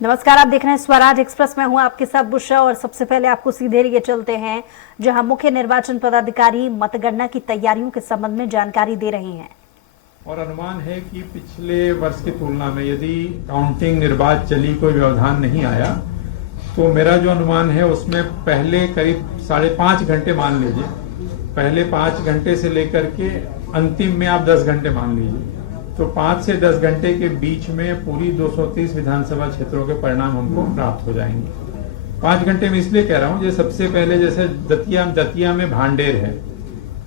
नमस्कार, आप देख रहे हैं स्वराज एक्सप्रेस में हूं आपके साथ बुशरा। और सबसे पहले आपको सीधे लिए चलते हैं जहां मुख्य निर्वाचन पदाधिकारी मतगणना की तैयारियों के संबंध में जानकारी दे रहे हैं। और अनुमान है कि पिछले वर्ष की तुलना में यदि काउंटिंग निर्बाध चली, कोई व्यवधान नहीं आया, तो मेरा जो अनुमान है उसमें पहले करीब 5.5 घंटे मान लीजिए, पहले 5 घंटे से लेकर के अंतिम में आप 10 घंटे मान लीजिए, तो 5 से 10 घंटे के बीच में पूरी 230 विधानसभा क्षेत्रों के परिणाम हमको प्राप्त हो जाएंगे। 5 घंटे में इसलिए कह रहा हूं, जैसे सबसे पहले जैसे दतिया में भांडेर है,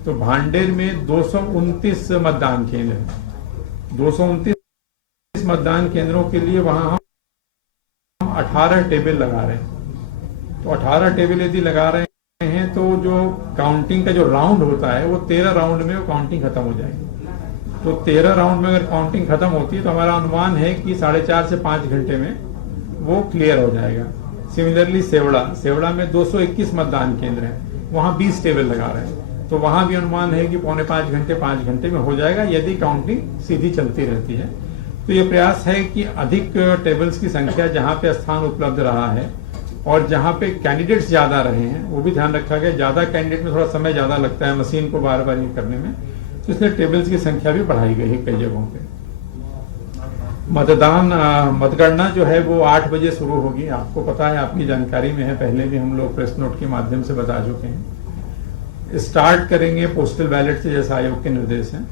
तो भांडेर में 229 मतदान केंद्र है। 229 मतदान केंद्रों के लिए वहां हम 18 टेबल लगा रहे हैं। तो 18 टेबल यदि लगा रहे हैं तो जो काउंटिंग का जो राउंड होता है वो 13 राउंड में वो काउंटिंग खत्म हो जाएगी। तो 13 राउंड में अगर काउंटिंग खत्म होती है तो हमारा अनुमान है कि 4.5 से 5 घंटे में वो क्लियर हो जाएगा। सिमिलरली सेवड़ा में 221 मतदान केंद्र है, वहां 20 टेबल लगा रहे हैं, तो वहां भी अनुमान है कि 5 घंटे में हो जाएगा यदि काउंटिंग सीधी चलती रहती है। तो ये प्रयास है कि अधिक टेबल्स की संख्या जहां पे स्थान उपलब्ध रहा है और जहां पे कैंडिडेट्स ज्यादा रहे हैं वो भी ध्यान रखा गया। ज्यादा कैंडिडेट में थोड़ा समय ज्यादा लगता है मशीन को बार बार ये करने में, तो इसलिए टेबल्स की संख्या भी बढ़ाई गई है कई जगहों पे। मतगणना जो है वो 8 बजे शुरू होगी। आपको पता है, आपकी जानकारी में है, पहले भी हम लोग प्रेस नोट के माध्यम से बता चुके हैं। स्टार्ट करेंगे पोस्टल बैलेट से, जैसा आयोग के निर्देश हैं।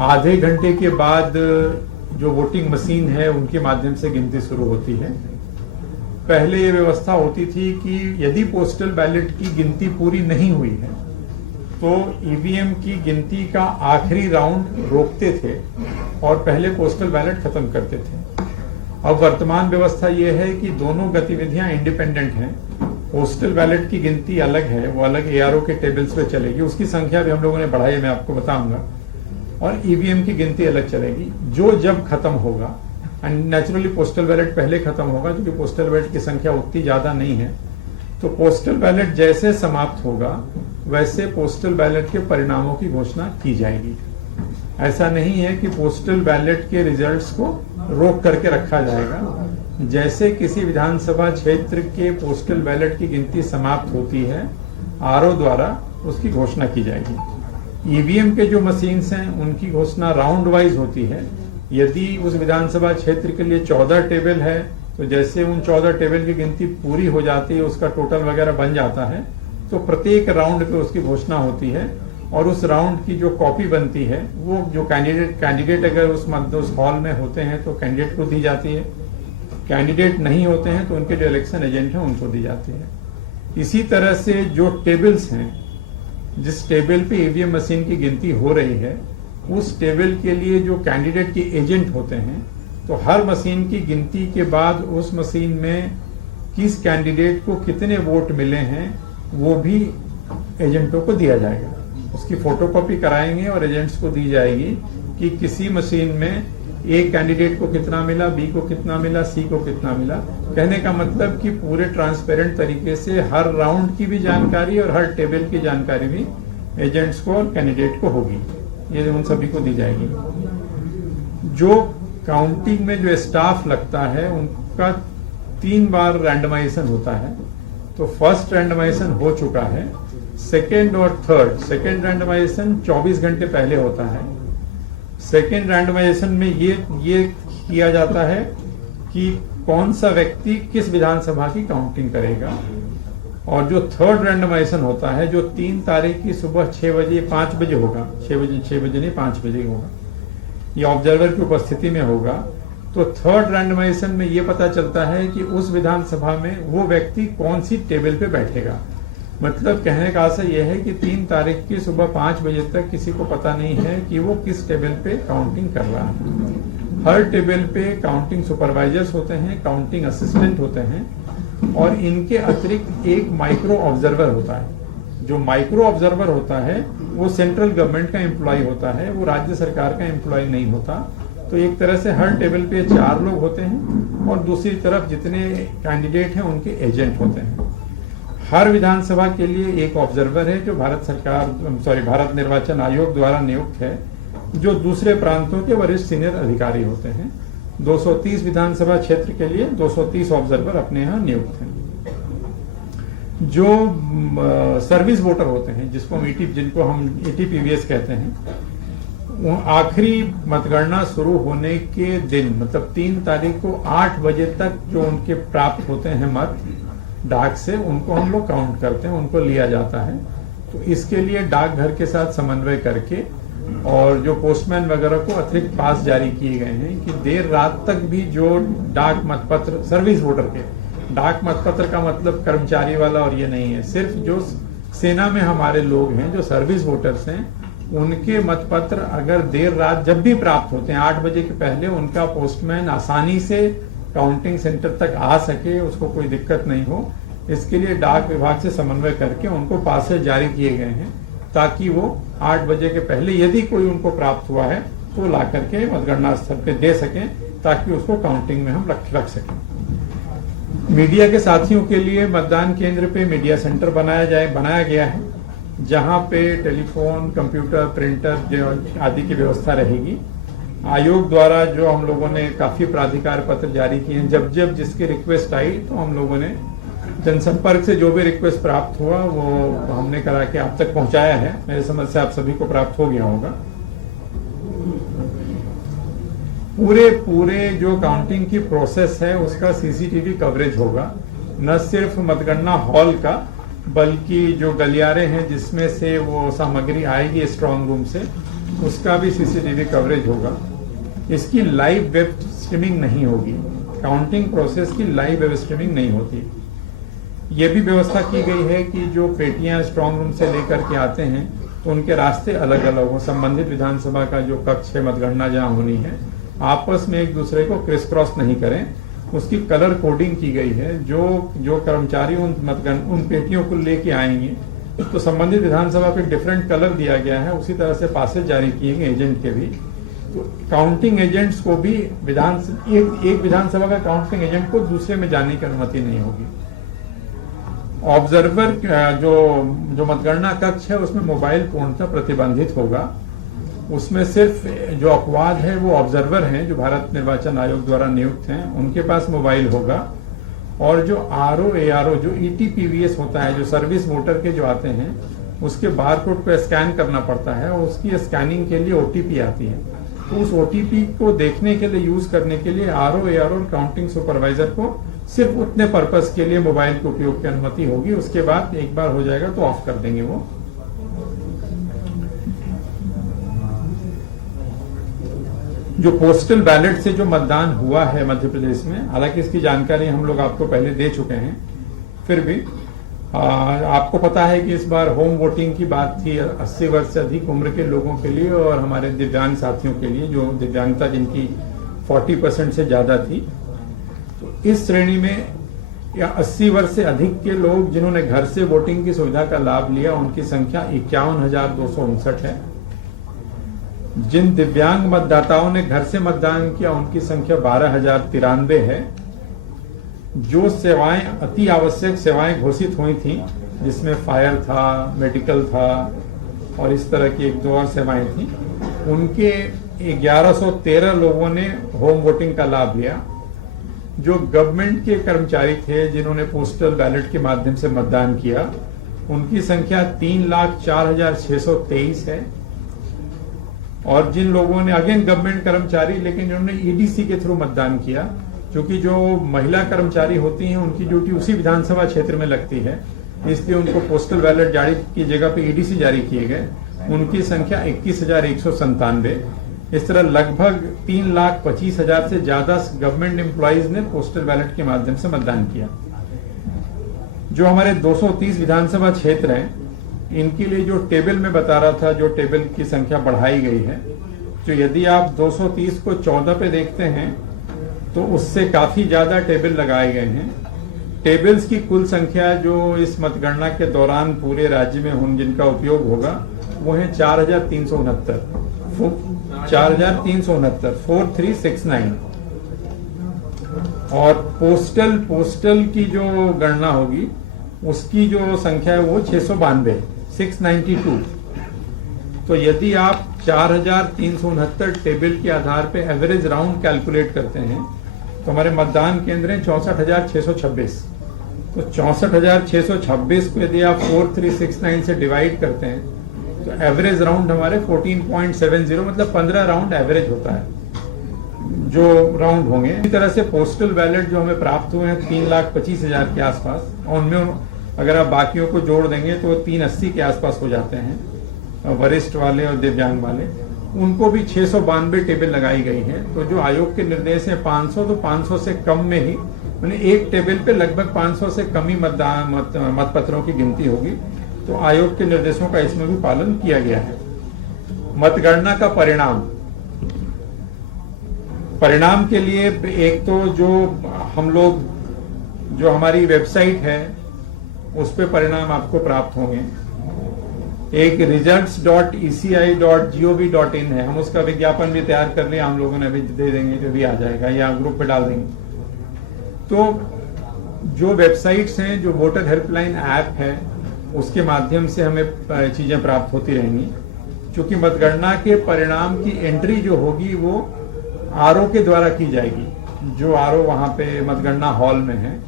आधे घंटे के बाद जो वोटिंग मशीन है उनके माध्यम से गिनती शुरू होती है। पहले ये व्यवस्था होती थी कि यदि पोस्टल बैलेट की गिनती पूरी नहीं हुई है तो ईवीएम की गिनती का आखिरी राउंड रोकते थे और पहले पोस्टल बैलेट खत्म करते थे। अब वर्तमान व्यवस्था यह है कि दोनों गतिविधियां इंडिपेंडेंट हैं। पोस्टल बैलेट की गिनती अलग है, वो अलग एआरओ के टेबल्स पे चलेगी, उसकी संख्या भी हम लोगों ने बढ़ाई है, मैं आपको बताऊंगा। और ईवीएम की गिनती अलग चलेगी, जो जब खत्म होगा। एंड नेचुरली पोस्टल बैलेट पहले खत्म होगा क्योंकि पोस्टल बैलेट की संख्या उतनी ज्यादा नहीं है। तो पोस्टल बैलेट जैसे समाप्त होगा वैसे पोस्टल बैलेट के परिणामों की घोषणा की जाएगी। ऐसा नहीं है कि पोस्टल बैलेट के रिजल्ट्स को रोक करके रखा जाएगा। जैसे किसी विधानसभा क्षेत्र के पोस्टल बैलेट की गिनती समाप्त होती है, आरओ द्वारा उसकी घोषणा की जाएगी। ईवीएम के जो मशीन्स हैं उनकी घोषणा राउंड वाइज होती है। यदि उस विधानसभा क्षेत्र के लिए 14 टेबल है तो जैसे उन 14 टेबल की गिनती पूरी हो जाती है, उसका टोटल वगैरह बन जाता है, तो प्रत्येक राउंड पे उसकी घोषणा होती है और उस राउंड की जो कॉपी बनती है वो जो कैंडिडेट अगर उस हॉल में होते हैं तो कैंडिडेट को दी जाती है। कैंडिडेट नहीं होते हैं तो उनके जो इलेक्शन एजेंट हैं उनको दी जाती है। इसी तरह से जो टेबल्स हैं, जिस टेबल पे ईवीएम मशीन की गिनती हो रही है, उस टेबल के लिए जो कैंडिडेट के एजेंट होते हैं, तो हर मशीन की गिनती के बाद उस मशीन में किस कैंडिडेट को कितने वोट मिले हैं वो भी एजेंटों को दिया जाएगा। उसकी फोटोकॉपी कराएंगे और एजेंट्स को दी जाएगी कि किसी मशीन में ए कैंडिडेट को कितना मिला, बी को कितना मिला, सी को कितना मिला। कहने का मतलब कि पूरे ट्रांसपेरेंट तरीके से हर राउंड की भी जानकारी और हर टेबल की जानकारी भी एजेंट्स को और कैंडिडेट को होगी, ये उन सभी को दी जाएगी। जो काउंटिंग में जो स्टाफ लगता है उनका 3 बार रैंडमाइजेशन होता है। तो फर्स्ट रैंडमाइजेशन हो चुका है, सेकेंड और थर्ड। सेकेंड रैंडमाइजेशन 24 घंटे पहले होता है। सेकेंड रैंडमाइजेशन में ये किया जाता है कि कौन सा व्यक्ति किस विधानसभा की काउंटिंग करेगा। और जो थर्ड रैंडमाइजेशन होता है, जो 3 तारीख की सुबह 6 बजे 5 बजे होगा, 6 बजे नहीं 5 बजे होगा, ये ऑब्जर्वर की उपस्थिति में होगा। तो थर्ड रैंडमाइजेशन में ये पता चलता है कि उस विधानसभा में वो व्यक्ति कौन सी टेबल पे बैठेगा। मतलब कहने का आशय यह है कि 3 तारीख की सुबह 5 बजे तक किसी को पता नहीं है कि वो किस टेबल पे काउंटिंग कर रहा है। हर टेबल पे काउंटिंग सुपरवाइजर्स होते हैं, काउंटिंग असिस्टेंट होते हैं और इनके अतिरिक्त एक माइक्रो ऑब्जर्वर होता है। जो माइक्रो ऑब्जर्वर होता है वो सेंट्रल गवर्नमेंट का एम्प्लॉय होता है, वो राज्य सरकार का एम्प्लॉय नहीं होता। तो एक तरह से हर टेबल पे 4 लोग होते हैं और दूसरी तरफ जितने कैंडिडेट हैं उनके एजेंट होते हैं। हर विधानसभा के लिए एक ऑब्जर्वर है जो भारत निर्वाचन आयोग द्वारा नियुक्त है, जो दूसरे प्रांतों के वरिष्ठ सीनियर अधिकारी होते हैं 230 विधानसभा क्षेत्र के लिए 230 ऑब्जर्वर अपने यहाँ नियुक्त हैं। जो सर्विस वोटर होते हैं, जिनको हम ETPVS कहते हैं, वो आखिरी मतगणना शुरू होने के दिन मतलब 3 तारीख को 8 बजे तक जो उनके प्राप्त होते हैं मत डाक से, उनको हम लोग काउंट करते हैं, उनको लिया जाता है। तो इसके लिए डाकघर के साथ समन्वय करके और जो पोस्टमैन वगैरह को अतिरिक्त पास जारी किए गए हैं कि देर रात तक भी जो डाक मतपत्र सर्विस वोटर के, डाक मतपत्र का मतलब कर्मचारी वाला और ये नहीं है, सिर्फ जो सेना में हमारे लोग हैं जो सर्विस वोटर्स हैं, उनके मतपत्र अगर देर रात जब भी प्राप्त होते हैं 8 बजे के पहले, उनका पोस्टमैन आसानी से काउंटिंग सेंटर तक आ सके, उसको कोई दिक्कत नहीं हो, इसके लिए डाक विभाग से समन्वय करके उनको पासेज जारी किए गए हैं ताकि वो 8 बजे के पहले यदि कोई उनको प्राप्त हुआ है तो ला करके मतगणना स्थल पे दे सकें ताकि उसको काउंटिंग में हम रख सकें। मीडिया के साथियों के लिए मतदान केंद्र पे मीडिया सेंटर बनाया गया है, जहां पे टेलीफोन, कंप्यूटर, प्रिंटर आदि की व्यवस्था रहेगी। आयोग द्वारा जो हम लोगों ने काफी प्राधिकार पत्र जारी किए हैं, जब जिसकी रिक्वेस्ट आई तो हम लोगों ने जनसंपर्क से जो भी रिक्वेस्ट प्राप्त हुआ वो हमने करा के आप तक पहुंचाया है। मेरे समझ से आप सभी को प्राप्त हो गया होगा। पूरे जो काउंटिंग की प्रोसेस है उसका CCTV कवरेज होगा, न सिर्फ मतगणना हॉल का बल्कि जो गलियारे हैं जिसमें से वो सामग्री आएगी स्ट्रांग रूम से, उसका भी CCTV कवरेज होगा। इसकी लाइव वेब स्ट्रीमिंग नहीं होगी, काउंटिंग प्रोसेस की लाइव वेब स्ट्रीमिंग नहीं होती। ये भी व्यवस्था की गई है कि जो पेटियां स्ट्रांग रूम से लेकर के आते हैं तो उनके रास्ते अलग अलग हो, संबंधित विधानसभा का जो कक्ष है मतगणना जहां होनी है आपस में एक दूसरे को क्रिस क्रॉस नहीं करें, उसकी कलर कोडिंग की गई है। जो कर्मचारी उन पेटियों को लेके आएंगे तो संबंधित विधानसभा पे डिफरेंट कलर दिया गया है, उसी तरह से पासेज जारी किए गए एजेंट के भी। तो काउंटिंग एजेंट्स को भी एक विधानसभा का काउंटिंग एजेंट को दूसरे में जाने की अनुमति नहीं होगी। ऑब्जर्वर जो मतगणना कक्ष है उसमें मोबाइल पूर्णतः प्रतिबंधित होगा। उसमें सिर्फ जो अपवाद है वो ऑब्जर्वर हैं जो भारत निर्वाचन आयोग द्वारा नियुक्त हैं, उनके पास मोबाइल होगा। और जो RO ARO जो ETPVS होता है, जो सर्विस वोटर के जो आते हैं, उसके बारकोड को स्कैन करना पड़ता है और उसकी स्कैनिंग के लिए OTP आती है। तो उस OTP को देखने के लिए, यूज करने के लिए RO ARO और काउंटिंग सुपरवाइजर को सिर्फ उतने पर्पस के लिए मोबाइल के उपयोग की अनुमति होगी। उसके बाद एक बार हो जाएगा तो ऑफ कर देंगे वो। जो पोस्टल बैलेट से जो मतदान हुआ है मध्य प्रदेश में, हालांकि इसकी जानकारी हम लोग आपको पहले दे चुके हैं, फिर भी आपको पता है कि इस बार होम वोटिंग की बात थी 80 वर्ष से अधिक उम्र के लोगों के लिए और हमारे दिव्यांग साथियों के लिए, जो दिव्यांगता जिनकी 40% से ज्यादा थी। तो इस श्रेणी में या 80 वर्ष से अधिक के लोग जिन्होंने घर से वोटिंग की सुविधा का लाभ लिया, उनकी संख्या 51,259 है। जिन दिव्यांग मतदाताओं ने घर से मतदान किया उनकी संख्या 12,093 है। जो सेवाएं अति आवश्यक सेवाएं घोषित हुई थी, जिसमें फायर था, मेडिकल था और इस तरह की 1-2 और सेवाएं थी, उनके 1113 लोगों ने होम वोटिंग का लाभ लिया। जो गवर्नमेंट के कर्मचारी थे जिन्होंने पोस्टल बैलेट के माध्यम से मतदान किया, उनकी संख्या 3,04,623 है। और जिन लोगों ने, अगेन गवर्नमेंट कर्मचारी, लेकिन जिन्होंने EDC के थ्रू मतदान किया, क्योंकि जो महिला कर्मचारी होती हैं उनकी ड्यूटी उसी विधानसभा क्षेत्र में लगती है, इसलिए उनको पोस्टल बैलेट जारी की जगह पे EDC जारी किए गए। उनकी संख्या 21,197। इस तरह लगभग 3,25,000 से ज्यादा गवर्नमेंट एम्प्लॉइज ने पोस्टल बैलेट के माध्यम से मतदान किया। जो हमारे 230 विधानसभा क्षेत्र हैं, इनके लिए जो टेबल में बता रहा था, जो टेबल की संख्या बढ़ाई गई है, तो यदि आप 230 को 14 पे देखते हैं तो उससे काफी ज्यादा टेबल लगाए गए हैं। टेबल्स की कुल संख्या जो इस मतगणना के दौरान पूरे राज्य में जिनका उपयोग होगा वो है 4,369, 4369। और पोस्टल की जो गणना होगी उसकी जो संख्या है वो 692, 692। तो यदि आप 4,369 टेबल के आधार पे एवरेज राउंड कैलकुलेट करते हैं तो हमारे मतदान केंद्र हैं 64,626। तो 64,626 को यदि आप 4369 से डिवाइड करते हैं तो एवरेज राउंड हमारे 14.70 मतलब 15 राउंड एवरेज होता है जो राउंड होंगे। इसी तरह से पोस्टल बैलेट जो हमें प्राप्त हुए हैं 3,25,000 के आसपास, और उनमें अगर आप बाकियों को जोड़ देंगे तो 380 के आसपास हो जाते हैं, वरिष्ठ वाले और दिव्यांग वाले। उनको भी 692 टेबल लगाई गई है। तो जो आयोग के निर्देश है 500, तो 500 से कम में ही, मैंने एक टेबल पे लगभग 500 से कम ही मतपत्रों की गिनती होगी। तो आयोग के निर्देशों का इसमें भी पालन किया गया है। मतगणना का परिणाम के लिए एक तो जो हम लोग जो हमारी वेबसाइट है उस पे परिणाम आपको प्राप्त होंगे। एक results.eci.gov.in है, हम उसका विज्ञापन भी तैयार कर लिया, हम लोगों ने अभी दे देंगे, जो भी आ जाएगा या ग्रुप पे डाल देंगे। तो जो वेबसाइट्स हैं, जो वोटर हेल्पलाइन ऐप है, उसके माध्यम से हमें चीजें प्राप्त होती रहेंगी। क्योंकि मतगणना के परिणाम की एंट्री जो होगी वो आरओ के द्वारा की जाएगी। जो आरओ वहां पे मतगणना हॉल में है,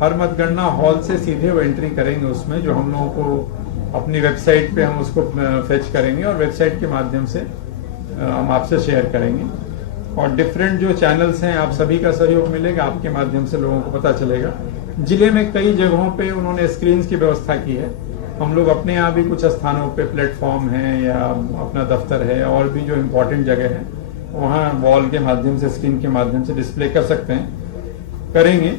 हर मतगणना हॉल से सीधे वो एंट्री करेंगे उसमें, जो हम लोगों को अपनी वेबसाइट पे हम उसको फेच करेंगे और वेबसाइट के माध्यम से हम आपसे शेयर करेंगे। और डिफरेंट जो चैनल्स हैं, आप सभी का सहयोग मिलेगा, आपके माध्यम से लोगों को पता चलेगा। जिले में कई जगहों पे उन्होंने स्क्रीन्स की व्यवस्था की है। हम लोग अपने यहाँ भी कुछ स्थानों पे प्लेटफॉर्म है या अपना दफ्तर है और भी जो इम्पोर्टेंट जगह है वहाँ वॉल के माध्यम से, स्क्रीन के माध्यम से डिस्प्ले कर सकते हैं, करेंगे।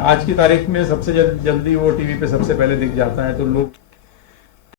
आज की तारीख में सबसे जल्दी वो टीवी पे सबसे पहले दिख जाता है, तो लोग